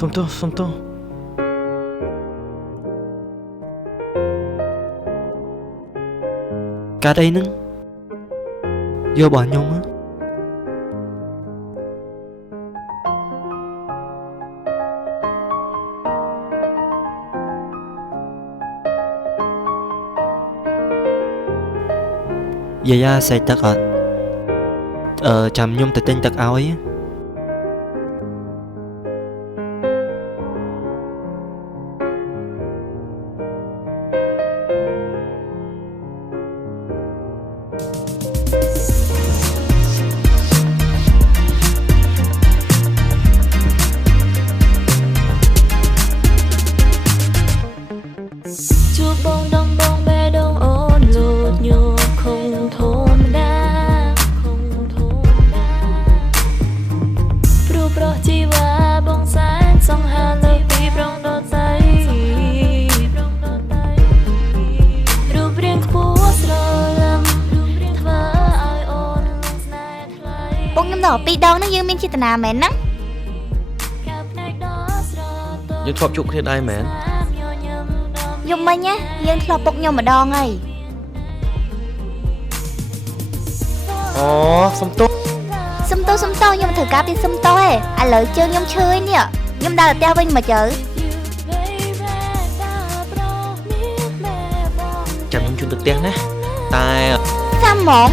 សុំទោសកាត់អីហ្នឹងយករបស់ខ្ញុំយាយសេកទឹកអត់ចាំខ្ញុំទៅទិញទឹកឲ្យពីដងហ្នឹងយើងមានចេតនាមែនណាយើងធ្លាប់ជួបគ្នាដែរមែនយំមិញណាយើងធ្លាប់ពុកខ្ញុំម្ដងហើយអូសុំទោសខ្ញុំត្រូវការពីសុំទោសឯងឥឡូវជើងខ្ញុំឈឺឯនេះខ្ញុំដើរទៅផ្ទះវិញមកទៅចាំខ្ញុំជូនទៅផ្ទះណាតែចាំហ្មង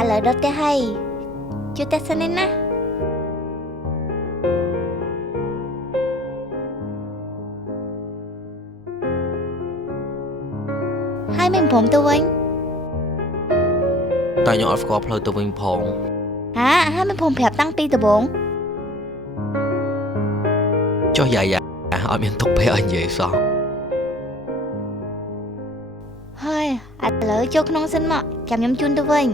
ឥឡូវដល់ផ្ទះហើយជួយតែសិននេះណាហើយមិនព្រមទៅវិញតែខ្ញុំអត់ស្គាល់ផ្លូវទៅវិញផងហើយមិនព្រមប្រាប់តាំងពីដំបូងចុះយាយអត់មានទុកពេលឲ្យនិយាយសោះហើយឥឡូវចូលក្នុងសិនមកចាំខ្ញុំជូនទៅវិញ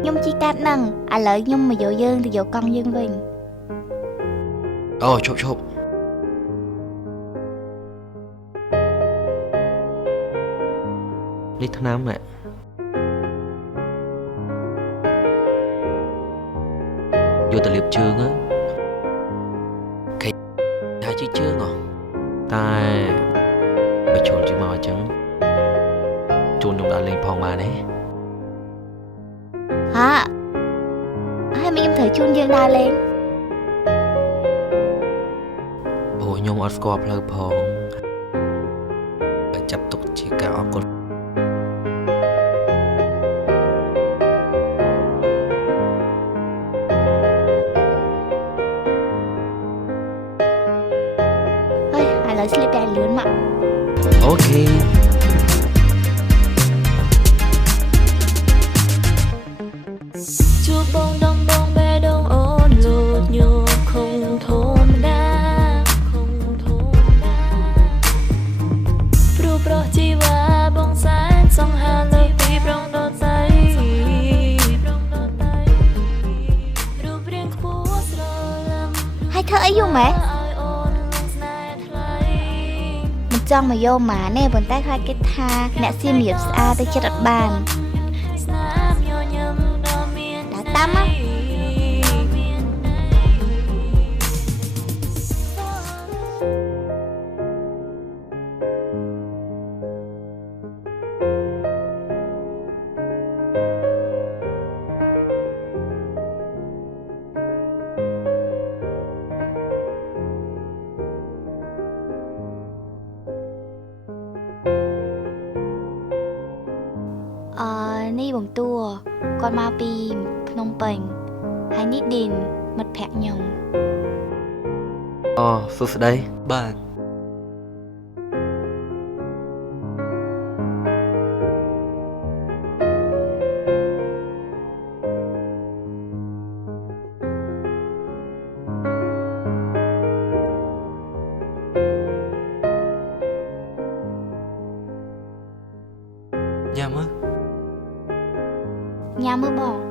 ខ្ញុំជីកាត់ហ្នឹងឥឡូវខ្ញុំមកយកយើងទៅយកកង់យើងវិញអូឈប់នេះថ្នាំណែយកទៅលាបជើងខេថាជិះជើងតែបើជូនជិះមកអញ្ចឹងជូនខ្ញុំដល់លេងផងបានទេហើយមីខ្ញុំត្រូវជូនយើងដើរលេងព្រោះខ្ញុំអត់ស្គាល់ផ្លូវផងចាប់ទុកជាការអរគុណហើយឥឡូវស្លៀកតែលឿនមកអូខេធ្វើអីយំហ៎មិនចង់មកយកម៉ាទេប៉ុន្តែខ្លាចគេថាអ្នកសៀមរៀបស្អាតទៅចិត្តអត់បានដើរតាមមក bồng tua con mau pi Phnom Penh hay nít đìn mật phẹt nhung អូសួស្តី បាទ ញ៉ាំមើល nhà mưa bỏ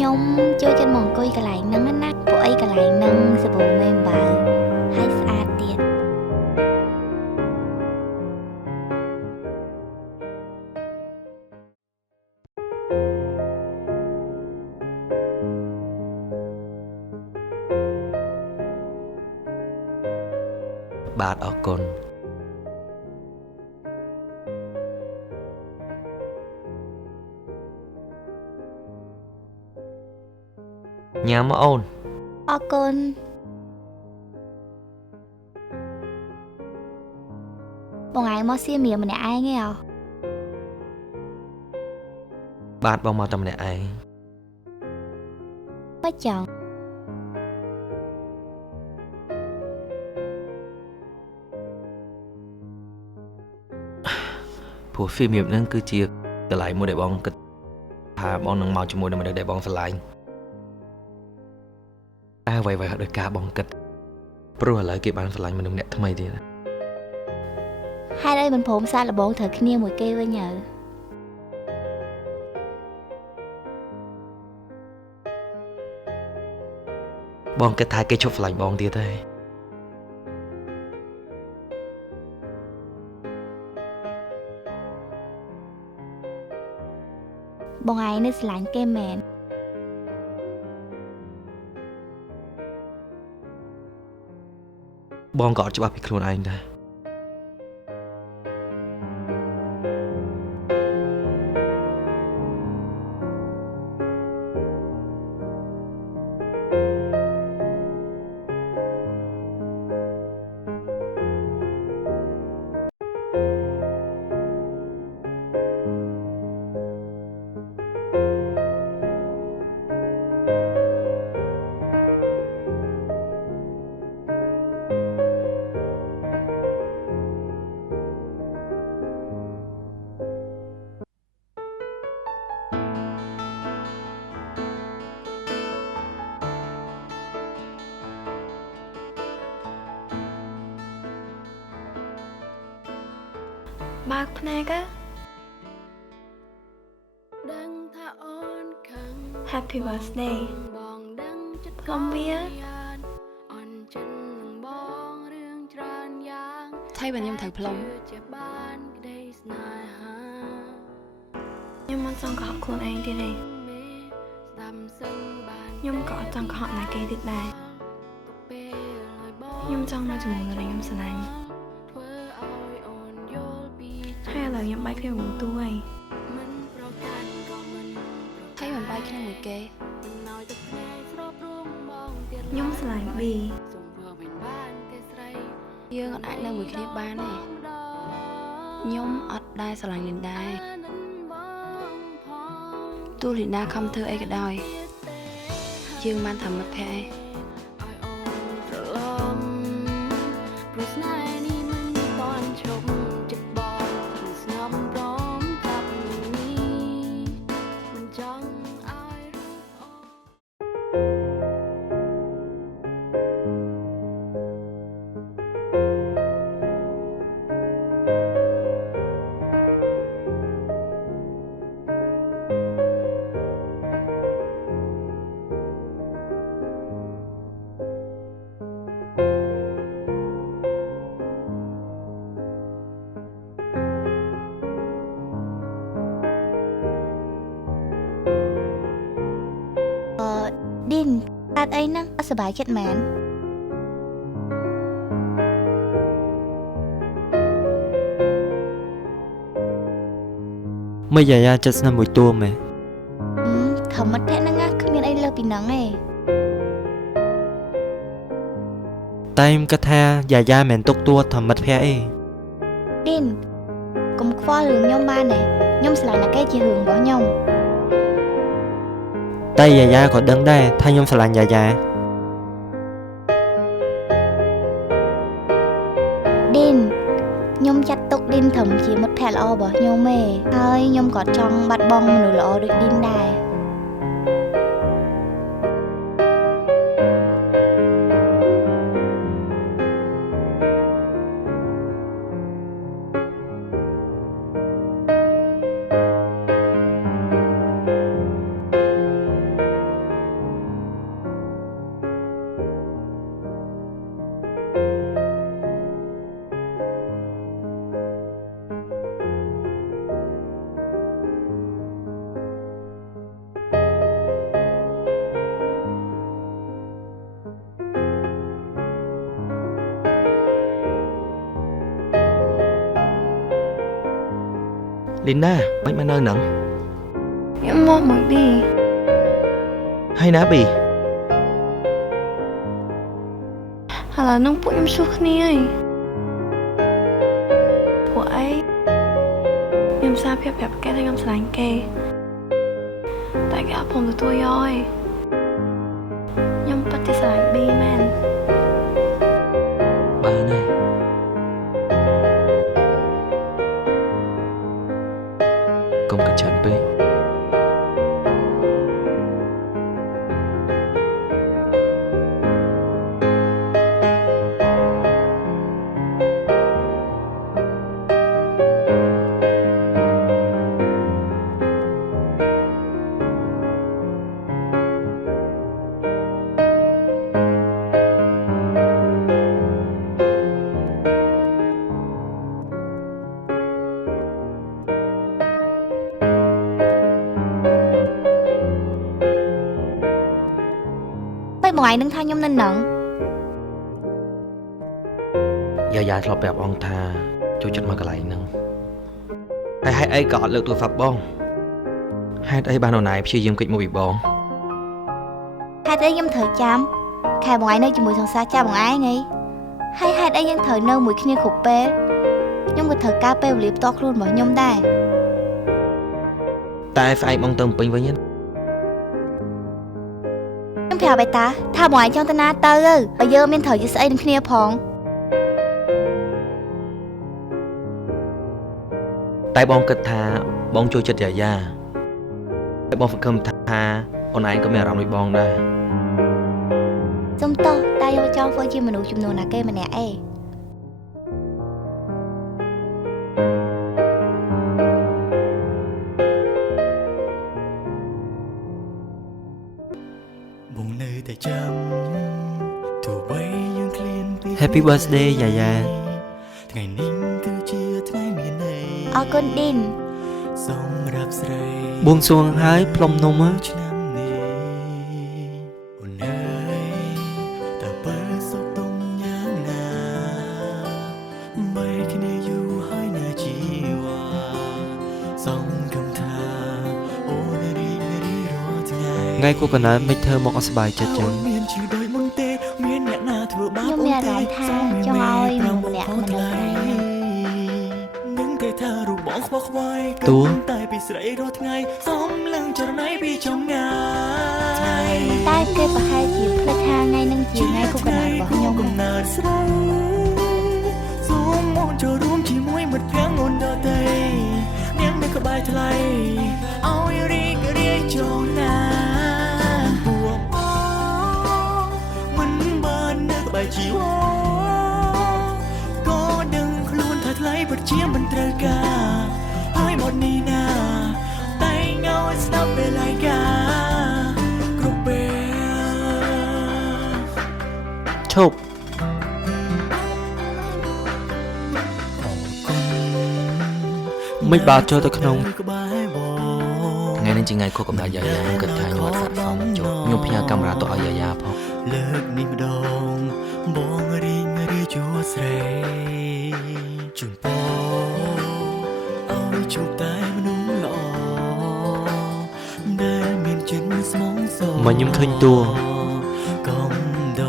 nhung chơi trên mòn coi cái lại nâng nát bộ ấy cái lại nâng sẽ bộ mềm bào hay xa tiệt បាទអរគុណញ៉ាំមកអូន អរគុណបងឯងមកសៀមរាបម្នាក់ឯងទេអ្ហ៎ បាទបងមកតែម្នាក់ឯង មិនចង់ ព្រោះហ្វីមៀបហ្នឹងគឺជាកន្លែងមួយដែលបងគិតថាបងនឹងមកជាមួយនឹងមនុស្សដែលបងស្រឡាញ់តែអ្វីៗអត់ដោយការបងគិតព្រោះឥឡូវគេបានស្រឡាញ់មនុស្សម្នាក់ថ្មីទៀត ហេតុអីមិនព្រមសាកល្បងត្រូវគ្នាមួយគេវិញទៅ បងគិតថាគេឈប់ស្រឡាញ់បងទៀតទេ បងឯងនៅស្រឡាញ់គេមែន បងក៏អត់ច្បាស់ពីខ្លួនឯងដែរ បើកភ្នែក Happy birthday ខ្ញុំវា ថៃបើខ្ញុំត្រូវផ្លុំ ខ្ញុំមិនសង្កត់ខ្លួនឯងទៀតទេ ស្ដាំសឹងបាន ខ្ញុំក៏អត់ចង់កុហកណាគេទៀតដែរខ្ញុំចង់នៅជាមួយនឹងខ្ញុំស្រឡាញ់ហើយឥឡូវខ្ញុំបែកគ្នាមួយទូហើយ ហើយមិនបាយគ្នាមួយគេ ខ្ញុំស្រឡាញ់ប៊ី យើងអត់អាចនៅមួយគ្នាបានទេខ្ញុំអត់ដែរស្រឡាញ់លីនដែរទោះលីនដាខំធ្វើអីក៏ដោយយើងបានធ្វើមិត្តភក្តិឯង ព្រោះស្នេហ៍នេះមិនតន់ឈប់ចិត្តបងមិនស្ងប់ព្រមកាប់នេះមិនចង់ឲ្យរឹងអូន ឌីនកើតអីហ្នឹងអត់សប្បាយចិត្តមែន Mấy già già chất năm buổi tua mẹ ខំមិត្តភក្តិហ្នឹងណាគ្មានអីលើសពីហ្នឹងទេ Tay em cắt tha già già mẹn tốt tua thầm mật phe ấy ឌីនកុំខ្វល់រឿងខ្ញុំបានទេខ្ញុំស្រឡាញ់តែគេជារឿងរបស់ខ្ញុំ Tay già già có đứng đây thay nhom sờ lạnh già già ឌីនខ្ញុំចាត់ទុកឌីនត្រឹមជាមិត្តភក្តិល្អរបស់ខ្ញុំទេហើយខ្ញុំក៏ចង់បាត់បង់មនុស្សល្អដូចឌីនដែរ Linda បាច់មកនៅហ្នឹង ខ្ញុំមកមួយប៊ី ហើយណាប៊ី ឥឡូវនឹងពួកខ្ញុំជួបគ្នាហើយពួកអីខ្ញុំសារភាពប្រាប់គេថាខ្ញុំស្រឡាញ់គេតែគេអត់ព្រមទទួលយកទេខ្ញុំពិតជាស្រឡាញ់ប៊ីមែន បានហើយកុំគិតច្រើនពេក ពេលមួយថ្ងៃនឹងថាខ្ញុំនៅហ្នឹង យាយធ្លាប់ប្រាប់បងថាចូលចិត្តមកកន្លែងហ្នឹងតែហេតុអីក៏អត់លើកទូរស័ព្ទបងហេតុអីបានអូនឯងព្យាយាមគេចមកពីបង ហេតុអីខ្ញុំត្រូវចាំខែមួយថ្ងៃនៅជាមួយសង្សារចាំបងឯងហីហើយហេតុអីយើងត្រូវនៅមួយគ្នាគ្រប់ពេលខ្ញុំក៏ត្រូវការពេលវេលាផ្ទាល់ខ្លួនរបស់ខ្ញុំដែរ តែស្អែកបងទៅពេញវិញ ខ្ញុំប្រាប់ឯតាថាបងឯងចង់ទៅណាទៅបើយើងមានត្រូវជាស្អីនឹងគ្នាផង តែបងគិតថាបងចូលចិត្តយាយាតែបងសង្ឃឹមថាអូនឯងក៏មានអារម្មណ៍ដូចបងដែរ សុំតោះតែយកចង់ធ្វើជាមនុស្សចំនួនណាគេម្នាក់ឯង Happy birthday già già អរគុណឌីន Buông xuông hái plom nôm á Ngay cô còn nói mấy thơ một con bài chết chân ខ្ញុំមានអារម្មណ៍ថាចង់ឲ្យមនុស្សម្នាក់មកនៅកន្លែងហ្នឹង Tú តែគេប្រហែលជាភ្លេចថាថ្ងៃហ្នឹងជាថ្ងៃគូកំណើតរបស់ខ្ញុំ សូមមកចូលរួមជាមួយមិត្តភក្តិអូនដទៃនាងនៅក្បែរថ្លៃឲ្យរីករាយចូលណាពួកមិនបាននៅក្បែរជីវក៏ដឹងខ្លួនថាថ្លៃពិតជាមិនត្រូវការហើយមកនេះណាតែងឲ្យស្ដាប់ពេលឡាយការគ្រប់ពេល Chụp មិនបាទចូលទៅក្នុង ថ្ងៃនេះជាថ្ងៃខួបកំណើតយាយាខ្ញុំគិតថាខ្ញុំអត់ហ្វាក់ហ្វមចូលខ្ញុំផ្ញើកាមេរ៉ាទៅឲ្យយាយាផង លើកនេះម្ដងបងរីងរាយជួស្រីជូនពរឲ្យជួបតែមនុស្សល្អដែលមានចិត្តស្មោះសរ Màខ្ញុំឃើញតួ កុំដ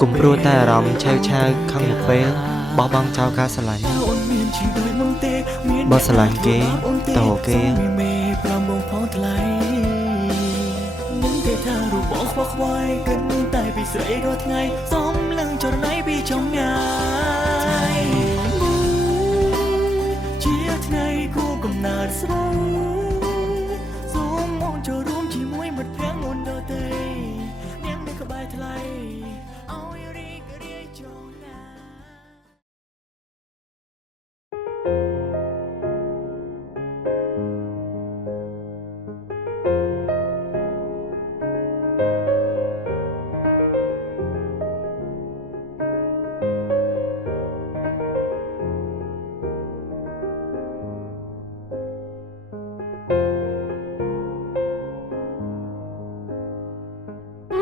កុំព្រោះតែអារម្មណ៍ឆាវឆាវខាងមួយពេលបោះបង់ចោលការស្រឡាញ់ អូនមានជីវិតមុនទេមាន បើស្រឡាញ់គេតើគេ មេប្រមបងផងថ្លៃនឹងគេថារូបបងខ្វល់ខ្វាយគិតតែពីស្រីរាល់ថ្ងៃសំឡឹងចរណៃពីចំងាយជាថ្ងៃគូកំណើតស្រីសូមមកចូលរួមជាមួយមិត្តភក្តិអូនដទៃនាងនៅក្បែរថ្លៃឲ្យរីករាយចូលណា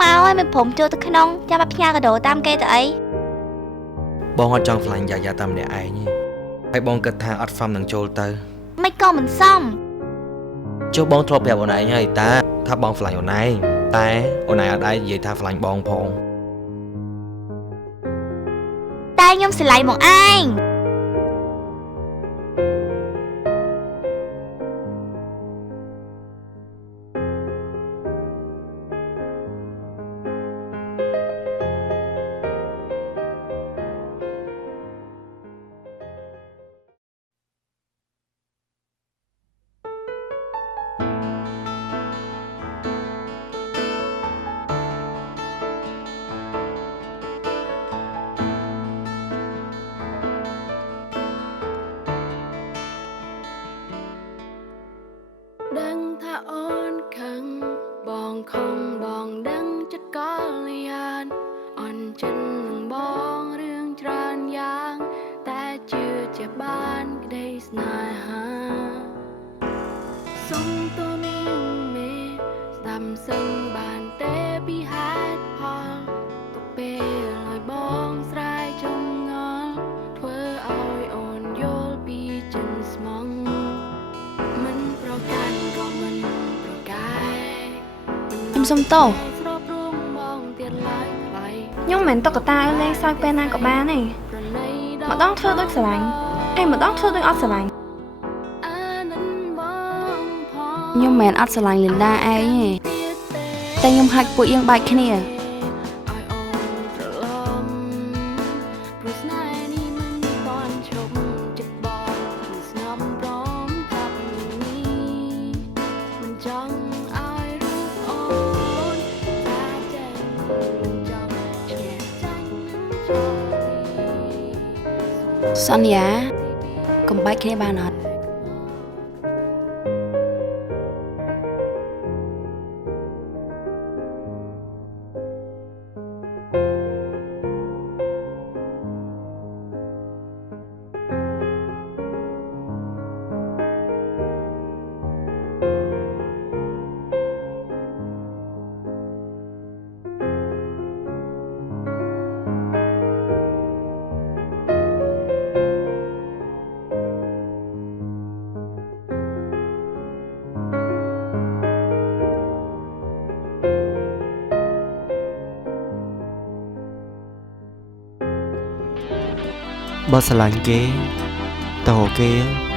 មកឲ្យមិនព្រមចូលទៅក្នុងចាំមកផ្ញើកាដូតាមគេទៅអី បងអត់ចង់ឆ្លាញ់យាយាតាមម្នាក់ឯងទេហើយបងគិតថាអត់ហ្វាំនឹងចូលទៅ មិនក៏មិនសម ចុះបងធ្លាប់ប្រាប់អូនឯងហើយតាថាបងឆ្លាញ់អូនឯងតែអូនឯងអត់ដែរនិយាយថាឆ្លាញ់បងផង តែខ្ញុំស្រឡាញ់មកឯង ដឹងថាអូនខឹងបងខំបងដឹងចិត្តកលយ៉ាងអន់ចិត្តនឹងបងរឿងច្រើនយ៉ាងតែជឿជាបានក្តីស្នេហាសុំតូនីមេស្ដាំសឹងបានទេពីហេតុផលទុកពេលឲ្យបងស្រែកចងងល់ធ្វើឲ្យអូនយល់ពីចិនស្មង មិនប្រកាន់ក៏មិនប្រកែក ខ្ញុំសុំទោស ស្របរួមបងទៀតឡើយថ្លៃ ខ្ញុំមិនមែនតុក្កតាឲ្យលេងសើចពេលណាក៏បានទេ ប្រណី ម្ដងធ្វើដូចស្រឡាញ់ហើយម្ដងធ្វើដូចអត់ស្រឡាញ់ អានឹងបងផង ខ្ញុំមិនមែនអត់ស្រឡាញ់លីនដាឯងទេ ទៀតទេ តែខ្ញុំហាច់ពួកយើងបែកគ្នា ឲ្យអូនត្រឡប់ព្រោះស្នេហ៍នេះមិនបានឈប់ចិត្តបងមិនស្ងប់ព្រមកាប់នេះមិនចង់ឲ្យរូបអូនចាចេញមិនចង់ឈ្នះចាញ់នឹងចូល សន្យាកុំបែកគ្នាបានអត់ បើស្រឡាញ់គេទៅរកគេ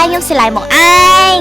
តែខ្ញុំស្រឡាញ់មកឯង